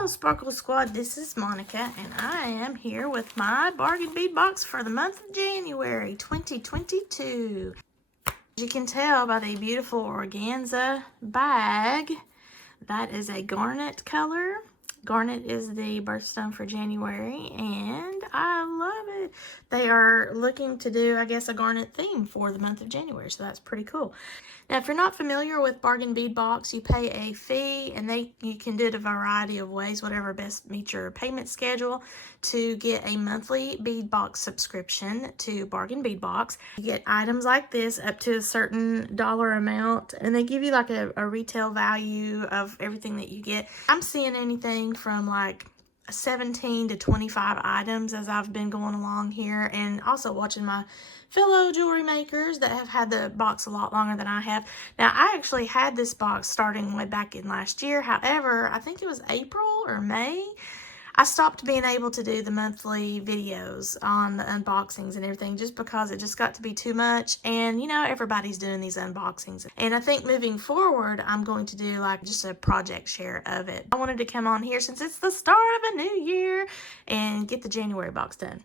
Hello Sparkle Squad, this is Monica and I am here with my bargain bead box for the month of January 2022. As you can tell by the beautiful organza bag, that is a garnet color. Garnet is the birthstone for January and I love it. They are looking to do, I guess, a garnet theme for the month of January, so that's pretty cool. Now, if you're not familiar with bargain bead box, you pay a fee and you can do it a variety of ways, whatever best meets your payment schedule, to get a monthly bead box subscription to bargain bead box. You get items like this up to a certain dollar amount and they give you like a retail value of everything that you get. I'm seeing anything from like 17 to 25 items as I've been going along here, and also watching my fellow jewelry makers that have had the box a lot longer than I have. Now, I actually had this box starting way back in last year. However, I think it was April or May, I stopped being able to do the monthly videos on the unboxings and everything just because it just got to be too much. And, you know, everybody's doing these unboxings. And I think moving forward, I'm going to do like just a project share of it. I wanted to come on here since it's the start of a new year and get the January box done.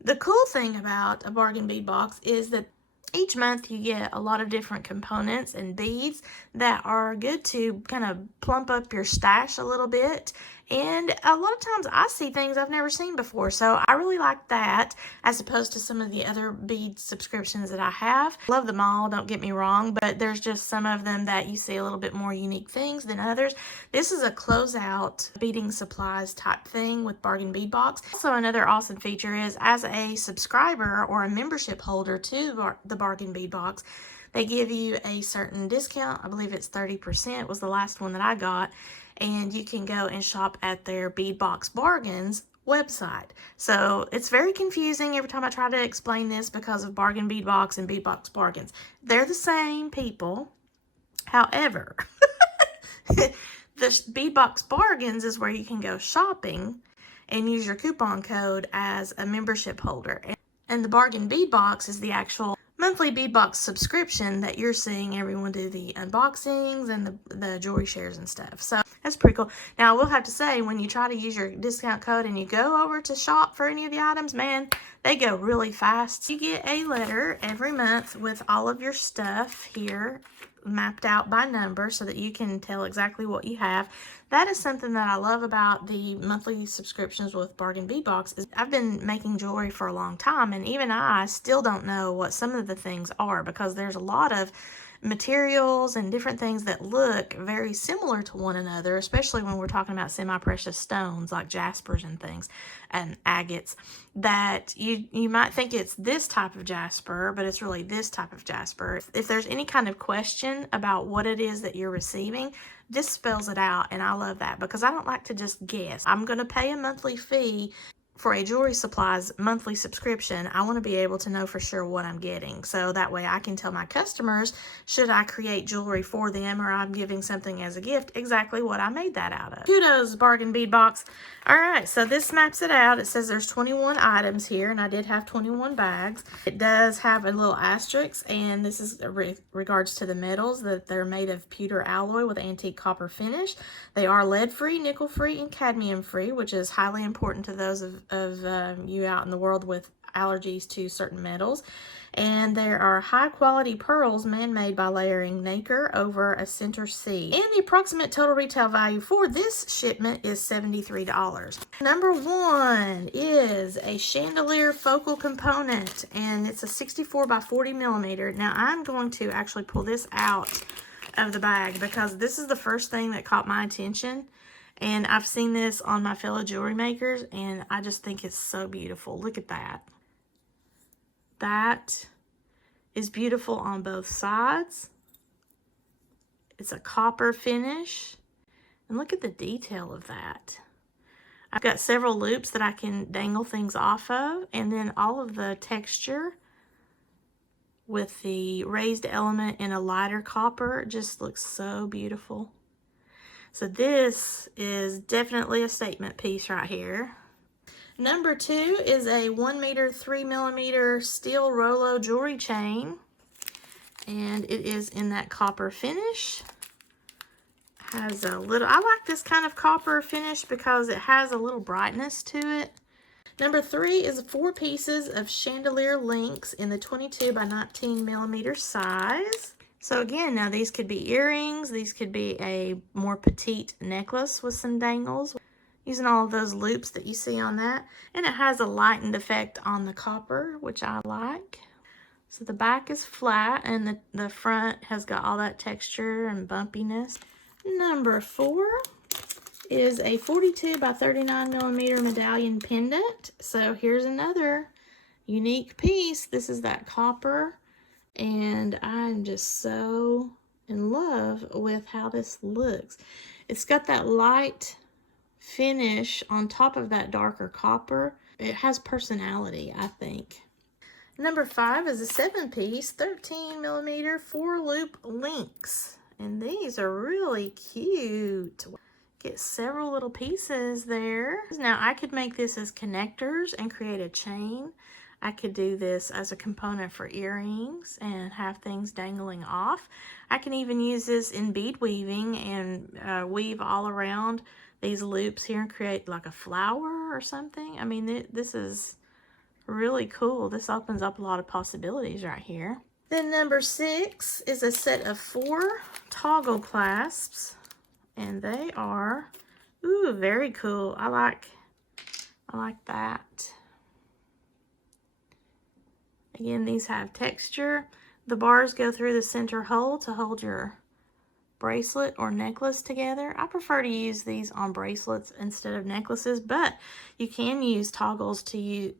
The cool thing about a bargain bead box is that each month you get a lot of different components and beads that are good to kind of plump up your stash a little bit. And a lot of times I see things I've never seen before. So I really like that as opposed to some of the other bead subscriptions that I have. Love them all, don't get me wrong, but there's just some of them that you see a little bit more unique things than others. This is a closeout beading supplies type thing with bargain bead box. Also, another awesome feature is as a subscriber or a membership holder to the bargain bead box, they give you a certain discount. I believe it's 30% was the last one that I got. And you can go and shop at their Bead Box Bargains website. So it's very confusing every time I try to explain this because of Bargain Bead Box and Bead Box Bargains. They're the same people. However, the Bead Box Bargains is where you can go shopping and use your coupon code as a membership holder. And the Bargain Bead Box is the actual monthly bead box subscription that you're seeing everyone do the unboxings and the jewelry shares and stuff. So that's pretty cool. Now, I will have to say, when you try to use your discount code and you go over to shop for any of the items, man, they go really fast. You get a letter every month with all of your stuff here mapped out by number so that you can tell exactly what you have. That is something that I love about the monthly subscriptions with Bargain Bead Box. Is I've been making jewelry for a long time, and even I still don't know what some of the things are because there's a lot of materials and different things that look very similar to one another, especially when we're talking about semi-precious stones like jaspers and things and agates, that you might think it's this type of jasper, but it's really this type of jasper. If there's any kind of question about what it is that you're receiving, this spells it out, and I love that because I don't like to just guess. I'm going to pay a monthly fee for a jewelry supplies monthly subscription. I want to be able to know for sure what I'm getting, so that way I can tell my customers, should I create jewelry for them or I'm giving something as a gift, exactly what I made that out of. Kudos, Bargain Bead Box. All right, so this maps it out. It says there's 21 items here, and I did have 21 bags. It does have a little asterisk, and this is regards to the metals, that they're made of pewter alloy with antique copper finish. They are lead-free, nickel-free, and cadmium-free, which is highly important to those of you out in the world with allergies to certain metals. And there are high quality pearls man-made by layering nacre over a center C. And the approximate total retail value for this shipment is $73. Number one is a Chandelier Focal component, and it's a 64 by 40 millimeter. Now I'm going to actually pull this out of the bag because this is the first thing that caught my attention. And I've seen this on my fellow jewelry makers, and I just think it's so beautiful. Look at that. That is beautiful on both sides. It's a copper finish. And look at the detail of that. I've got several loops that I can dangle things off of, and then all of the texture with the raised element in a lighter copper just looks so beautiful. So this is definitely a statement piece right here. Number two is a 1 meter 3 millimeter steel Rolo jewelry chain, and it is in that copper finish. Has a little, I like this kind of copper finish because it has a little brightness to it. Number 3 is 4 pieces of chandelier links in the 22 by 19 millimeter size. So again, now these could be earrings, these could be a more petite necklace with some dangles, using all of those loops that you see on that. And it has a lightened effect on the copper, which I like. So the back is flat and the front has got all that texture and bumpiness. Number 4 is a 42 by 39 millimeter medallion pendant. So here's another unique piece. This is that copper, and I'm just so in love with how this looks. It's got that light finish on top of that darker copper. It has personality, I think. Number 5 is a 7-piece 13 millimeter 4-loop links, and these are really cute. Get several little pieces there. Now I could make this as connectors and create a chain. I could do this as a component for earrings and have things dangling off. I can even use this in bead weaving and weave all around these loops here and create like a flower or something. I mean, this is really cool. This opens up a lot of possibilities right here. Then number 6 is a set of 4 toggle clasps, and they are, ooh, very cool. I like that. Again, these have texture. The bars go through the center hole to hold your bracelet or necklace together. I prefer to use these on bracelets instead of necklaces, but you can use toggles to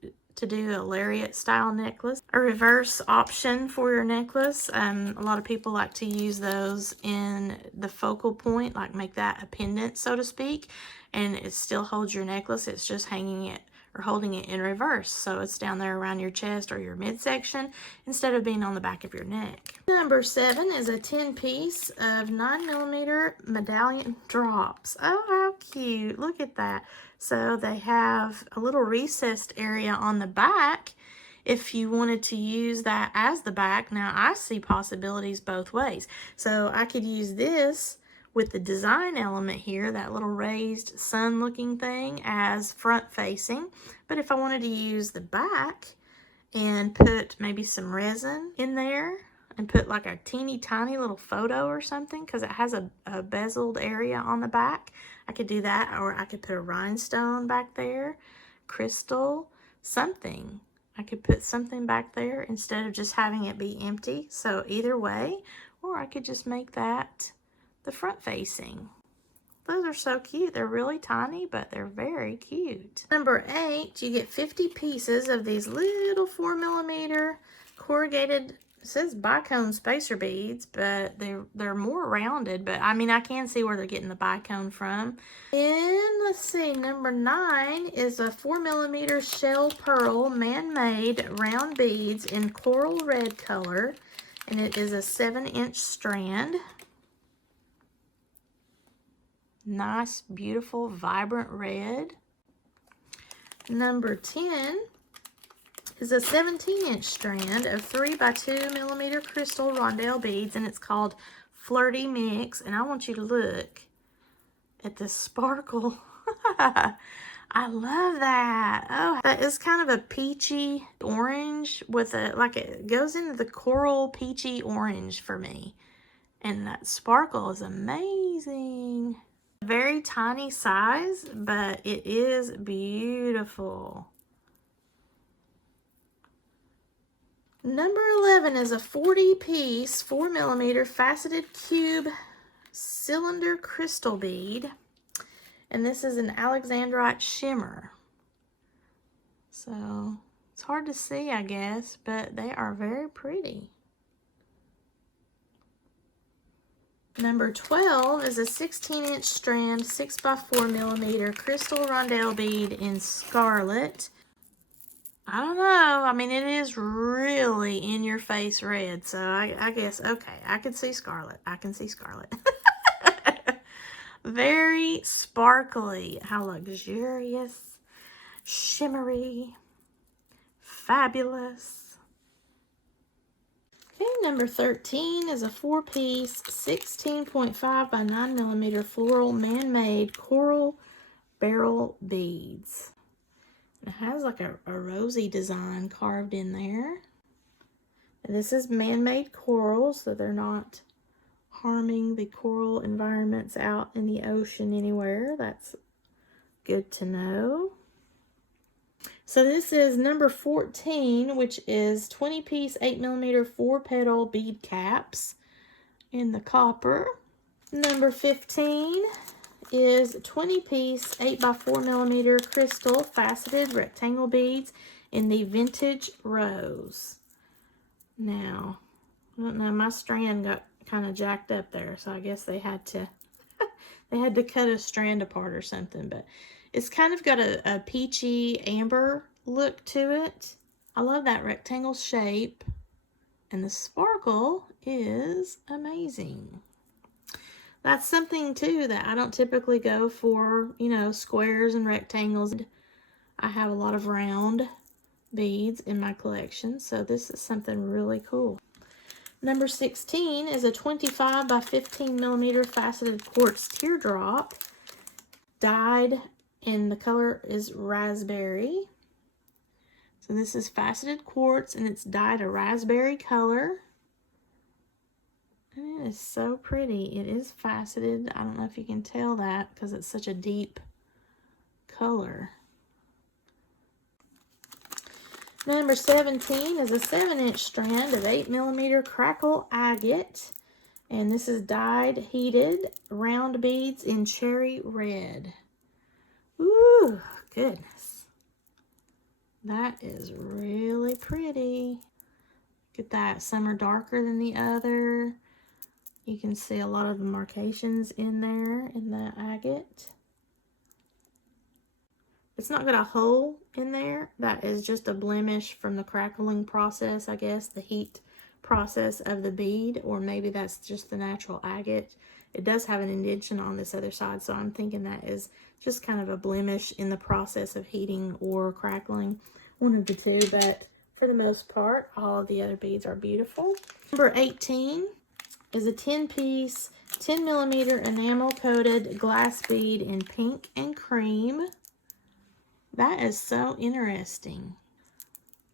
do a lariat style necklace. A reverse option for your necklace. A lot of people like to use those in the focal point, like make that a pendant, so to speak, and it still holds your necklace. It's just hanging it or holding it in reverse, so it's down there around your chest or your midsection instead of being on the back of your neck. Number 7 is a 10-piece of 9 millimeter medallion drops. Oh, how cute. Look at that. So they have a little recessed area on the back if you wanted to use that as the back. Now I see possibilities both ways. So I could use this with the design element here, that little raised sun looking thing, as front facing. But if I wanted to use the back and put maybe some resin in there and put like a teeny tiny little photo or something, because it has a bezeled area on the back, I could do that. Or I could put a rhinestone back there, crystal, something. I could put something back there instead of just having it be empty. So either way, or I could just make that the front facing. Those are so cute. They're really tiny, but they're very cute. Number 8, you get 50 pieces of these little 4 millimeter corrugated, it says Bicone spacer beads, but they're more rounded, but I mean, I can see where they're getting the Bicone from. And let's see, number 9 is a 4 millimeter shell pearl man-made round beads in coral red color, and it is a 7-inch strand. Nice, beautiful, vibrant red. Number 10 is a 17-inch strand of 3 by 2 millimeter crystal rondelle beads, and it's called Flirty Mix. And I want you to look at this sparkle. I love that. Oh, that is kind of a peachy orange with a, like, it goes into the coral peachy orange for me. And that sparkle is amazing. Very tiny size, but it is beautiful. Number 11 is a 40-piece 4 millimeter faceted cube cylinder crystal bead, and this is an alexandrite shimmer. So it's hard to see, I guess, but they are very pretty. Number 12 is a 16-inch strand 6 by 4 millimeter crystal rondelle bead in scarlet. I don't know. I mean, it is really in your face red, so I guess, okay, I can see scarlet. I can see scarlet. Very sparkly. How luxurious, shimmery, fabulous. Okay, Number 13 is a 4-piece 16.5 by 9mm floral man-made coral barrel beads. It has like a rosy design carved in there. And this is man-made coral, so they're not harming the coral environments out in the ocean anywhere. That's good to know. So this is number 14, which is 20-piece 8mm 4-petal bead caps in the copper. Number 15 is 20-piece 8x4mm crystal faceted rectangle beads in the vintage rose. Now, I don't know, my strand got kind of jacked up there, so I guess they had to cut a strand apart or something, but it's kind of got a peachy amber look to it. I love that rectangle shape, and the sparkle is amazing. That's something too that I don't typically go for, you know, squares and rectangles. I have a lot of round beads in my collection, so this is something really cool. Number 16 is a 25 by 15mm faceted quartz teardrop, dyed, and the color is raspberry. So this is faceted quartz, and it's dyed a raspberry color. And it is so pretty. It is faceted. I don't know if you can tell that because it's such a deep color. Number 17 is a 7-inch strand of 8mm crackle agate. And this is dyed, heated, round beads in cherry red. Ooh, goodness. That is really pretty. Look at that. Some are darker than the other. You can see a lot of the marcations in there in the agate. It's not got a hole in there. That is just a blemish from the crackling process, I guess, the heat process of the bead, or maybe that's just the natural agate. It does have an indentation on this other side, so I'm thinking that is just kind of a blemish in the process of heating or crackling, one of the two, but for the most part, all of the other beads are beautiful. Number 18 is a 10-piece 10mm enamel coated glass bead in pink and cream. That is so interesting.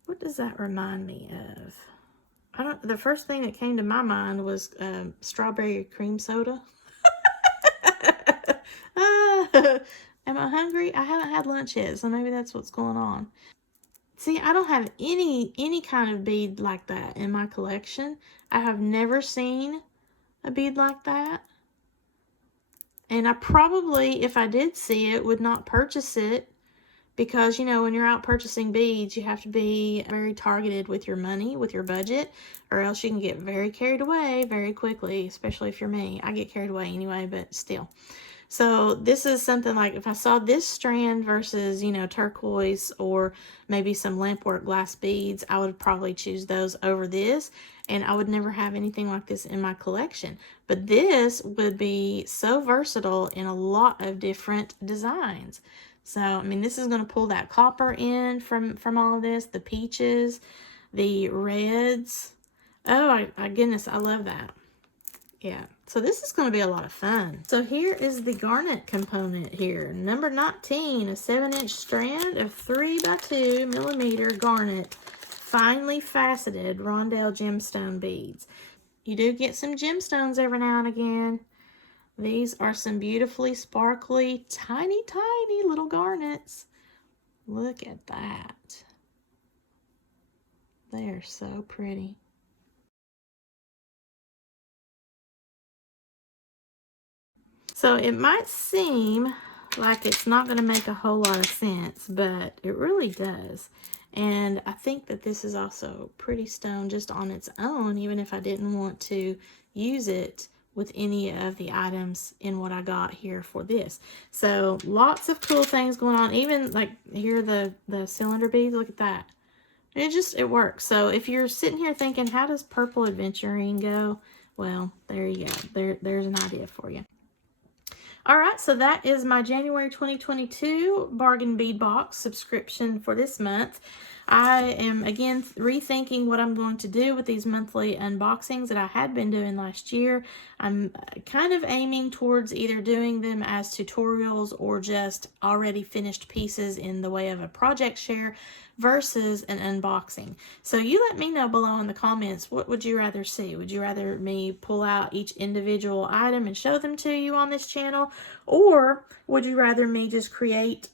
What does that remind me of? The first thing that came to my mind was strawberry cream soda. Am I hungry? I haven't had lunch yet, so maybe that's what's going on. See, I don't have any kind of bead like that in my collection. I have never seen a bead like that. And I probably, if I did see it, would not purchase it. Because, you know, when you're out purchasing beads, you have to be very targeted with your money, with your budget, or else you can get very carried away very quickly, especially if you're me. I get carried away anyway, but still. So this is something like if I saw this strand versus, you know, turquoise or maybe some lampwork glass beads, I would probably choose those over this, and I would never have anything like this in my collection. But this would be so versatile in a lot of different designs. So, I mean, this is going to pull that copper in from all of this, the peaches, the reds. Oh, my goodness, I love that. Yeah, so this is going to be a lot of fun. So here is the garnet component here. Number 19, a 7-inch strand of 3x2mm garnet, finely faceted rondelle gemstone beads. You do get some gemstones every now and again. These are some beautifully sparkly, tiny, tiny little garnets. Look at that. They are so pretty. So it might seem like it's not going to make a whole lot of sense, but it really does. And I think that this is also pretty stone just on its own, even if I didn't want to use it with any of the items in what I got here for this. So lots of cool things going on. Even like here, the cylinder beads, look at that. It works. So if you're sitting here thinking, how does purple aventurine go? Well, there you go. There's an idea for you. All right, so that is my January 2022 bargain bead box subscription for this month. I am, again, rethinking what I'm going to do with these monthly unboxings that I had been doing last year. I'm kind of aiming towards either doing them as tutorials or just already finished pieces in the way of a project share versus an unboxing. So you let me know below in the comments, what would you rather see? Would you rather me pull out each individual item and show them to you on this channel? Or would you rather me just create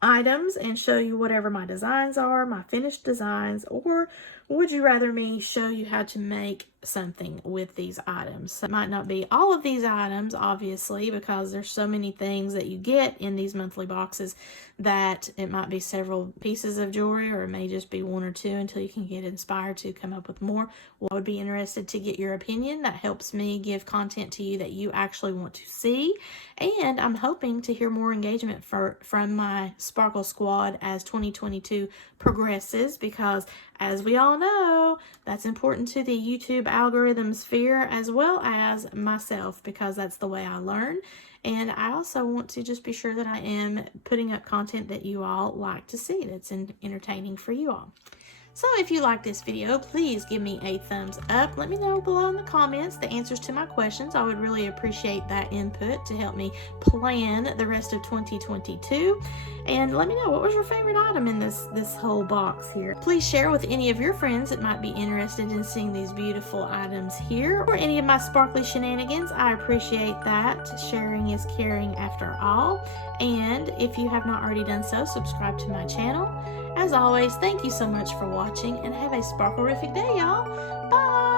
items and show you whatever my designs are, my finished designs? Or would you rather me show you how to make something with these items? It might not be all of these items, obviously, because there's so many things that you get in these monthly boxes that it might be several pieces of jewelry, or it may just be one or two until you can get inspired to come up with more. Well, I would be interested to get your opinion. That helps me give content to you that you actually want to see. And I'm hoping to hear more engagement from my Sparkle Squad as 2022 progresses, because as we all know, that's important to the YouTube algorithm sphere as well as myself, because that's the way I learn. And I also want to just be sure that I am putting up content that you all like to see, that's entertaining for you all. So if you like this video, please give me a thumbs up. Let me know below in the comments the answers to my questions. I would really appreciate that input to help me plan the rest of 2022. And let me know, what was your favorite item in this whole box here? Please share with any of your friends that might be interested in seeing these beautiful items here, or any of my sparkly shenanigans. I appreciate that. Sharing is caring after all. And if you have not already done so, subscribe to my channel. As always, thank you so much for watching, and have a sparkle-rific day, y'all. Bye!